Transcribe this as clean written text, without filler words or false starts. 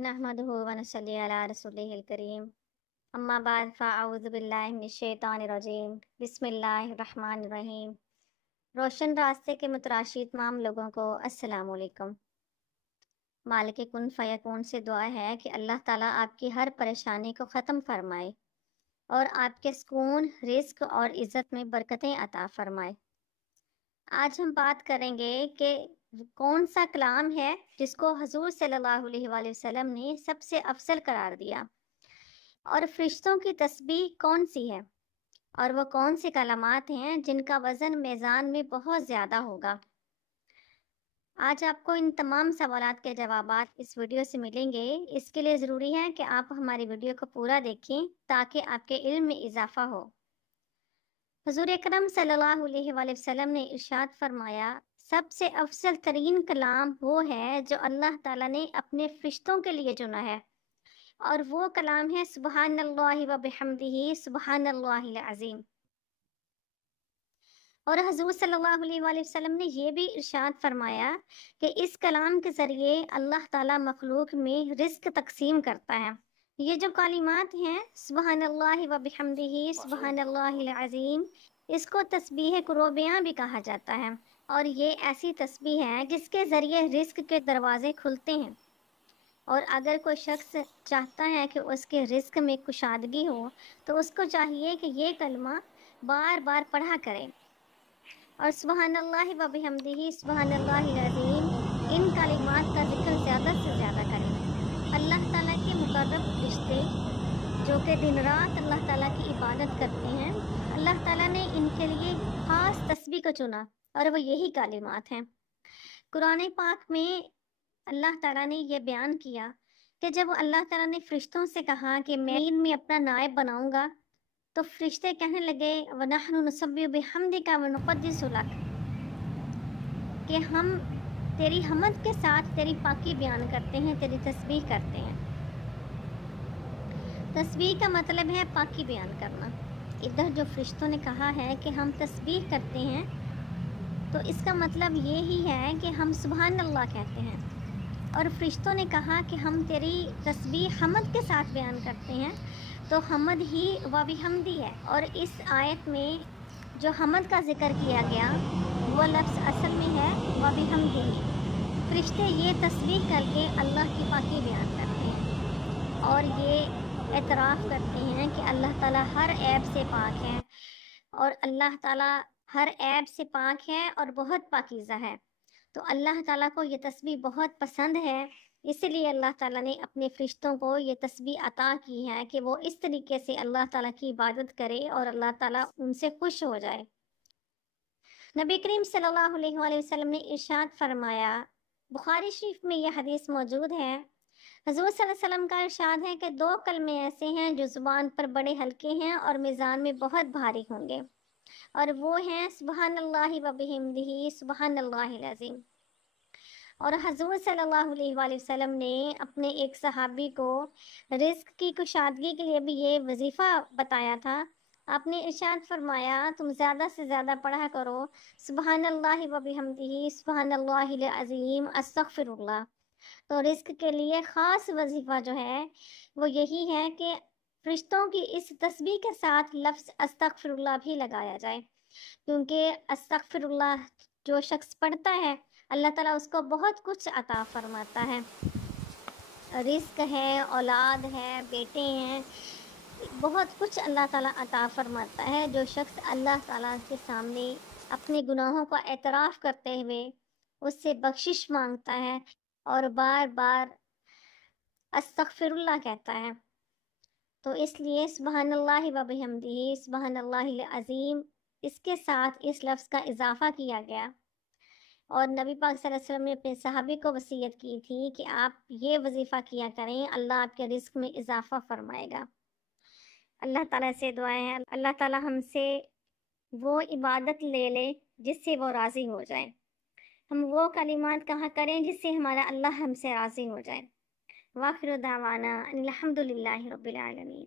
नहमदुहु व नसल्ली अला रसूलिहिल करीम अम्मा बाद फ़अऊज़ु बिल्लाहि मिनश शैतानिर रजीम बिस्मिल्लाहिर रहमानिर रहीम। रोशन रास्ते के मुतराशी तमाम लोगों को अस्सलामु अलैकुम। मालिक कुन फ़यकून से दुआ है कि अल्लाह ताला आपकी हर परेशानी को ख़त्म फरमाए और आपके सुकून, रिज़्क और इज़्ज़त में बरकतें अता फरमाए। आज हम बात करेंगे कि कौन सा कलाम है जिसको हजूर सल्लल्लाहु अलैहि वसल्लम ने सबसे अफजल करार दिया, और फरिश्तों की तस्बीह कौन सी है, और वो कौन से कलामात हैं जिनका वज़न मीज़ान में बहुत ज़्यादा होगा। आज आपको इन तमाम सवालात के जवाबात इस वीडियो से मिलेंगे। इसके लिए ज़रूरी है कि आप हमारी वीडियो को पूरा देखें ताकि आपके इल्म में इजाफा हो। हुज़ूर अकरम सल्लल्लाहु अलैहि वसल्लम ने इरशाद फरमाया, सबसे अफजल तरीन कलाम वो है जो अल्लाह ताला ने अपने फरिश्तों के लिए चुना है, और वो कलाम है सुबहानल्लाहि व बिहम्दिही सुबहानल्लाहिल अज़ीम। और हजूर सल्लल्लाहु अलैहि वसल्लम ने ये भी इरशाद फरमाया कि इस कलाम के ज़रिए अल्लाह ताला मखलूक में रिज़्क तकसीम करता है। ये जो कालिमात हैं सुबहानल्लाहि व बिहम्दिही सुबहानल्लाहिल अज़ीम, इसको तस्बीह कुरूबियाँ भी कहा जाता है, और ये ऐसी तस्बीह है जिसके ज़रिए रिज़्क के दरवाज़े खुलते हैं। और अगर कोई शख्स चाहता है कि उसके रिज़्क में कुशादगी हो तो उसको चाहिए कि ये कलमा बार बार पढ़ा करें, और सुबहानल्लाहि व बिहम्दिही सुबहानल्लाहिल अज़ीम, इन कलिमात का जिक्र ज़्यादा से ज़्यादा करें। अल्लाह ताला के मुकर्रब फरिश्ते जो कि दिन रात अल्लाह ताला की इबादत करते हैं, अल्लाह ताला ने इनके लिए ख़ास तस्बीह को चुना, और वो यही कलिमात हैं। कुरान पाक में अल्लाह ताला ने यह बयान किया कि जब अल्लाह ताला ने फरिश्तों से कहा कि मैं इनमें अपना नायब बनाऊंगा, तो फरिश्ते कहने लगे वनहनु नुसब्बिहु बिहम्दिका व नुक़द्दिसु लक, कि हम तेरी हमद के साथ तेरी पाकी बयान करते हैं, तेरी तस्बीह करते हैं। तस्बीह का मतलब है पाकी बयान करना। इधर जो फरिश्तों ने कहा है कि हम तस्बीह करते हैं, तो इसका मतलब ये ही है कि हम सुभान अल्लाह कहते हैं। और फरिश्तों ने कहा कि हम तेरी तस्बीह हमद के साथ बयान करते हैं, तो हमद ही व बिहम्दी है। और इस आयत में जो हमद का जिक्र किया गया वो लफ्ज़ असल में है व बिहम्दी। फरिश्ते ये तस्बीह करके अल्लाह की पाकी बयान करते हैं, और ये एतराफ़ करते हैं कि अल्लाह ताला हर ऐब से पाक है, और अल्लाह ताला हर ऐब से पाक है और बहुत पाकीज़ा है। तो अल्लाह ताला को ये तस्बीह बहुत पसंद है, इसीलिए अल्लाह ताला ने अपने फरिश्तों को ये तस्बीह अता की है कि वो इस तरीके से अल्लाह ताला की इबादत करे और अल्लाह ताला उनसे खुश हो जाए। नबी करीम सल्लल्लाहु अलैहि वसल्लम ने इरशाद फरमाया, बुखारी शरीफ में यह हदीस मौजूद है, हजूर सल्लल्लाहु अलैहि वसल्लम का इरशाद है कि दो कलमे ऐसे हैं जो ज़ुबान पर बड़े हल्के हैं और मीज़ान में बहुत भारी होंगे, और वो हैं सुबहानल्लाहि व बिहम्दिही सुबहानल्लाहिल अज़ीम। और हजूर सल्लल्लाहु अलैहि वसल्लम ने अपने एक सहाबी को रिस्क की कुशादगी के लिए भी ये वजीफ़ा बताया था। आपने इरशाद फरमाया, तुम ज़्यादा से ज़्यादा पढ़ा करो सुबहानल्लाहि व बिहम्दिही सुबहानल्लाहिल अज़ीम अस्तगफिरुल्लाह। तो रिस्क के लिए ख़ास वजीफ़ा जो है वो यही है कि फरिश्तों की इस तस्बीह के साथ लफ्ज़ अस्तगफिरुल्लाह भी लगाया जाए, क्योंकि अस्तगफिरुल्लाह जो शख्स पढ़ता है अल्लाह ताला उसको बहुत कुछ अता फरमाता है। रिस्क है, औलाद है, बेटे हैं, बहुत कुछ अल्लाह ताला अता फरमाता है। जो शख्स अल्लाह ताला के सामने अपने गुनाहों का एतराफ़ करते हुए उससे बख्शिश मांगता है और बार बार अस्तगफिरुल्लाह कहता है, तो इसलिए सुबहानल्लाहि व बिहम्दिही सुबहानल्लाहिल अज़ीम, इसके साथ इस लफ्ज़ का इजाफ़ा किया गया। और नबी पाक सल्लल्लाहु अलैहि वसल्लम ने अपने सहाबी को वसीयत की थी कि आप ये वजीफ़ा किया करें, अल्लाह आपके रिस्क में इजाफ़ा फरमाएगा। अल्लाह ताला से दुआएं हैं अल्लाह ताला हमसे वो इबादत ले ले जिससे वो राज़ी हो जाए, हम वो कलिमात कहा करें जिससे हमारा अल्लाह हमसे राज़ी हो जाए। वाखिर दावाना अनिल हम्दुलिल्लाहि रब्बिल आलमीन।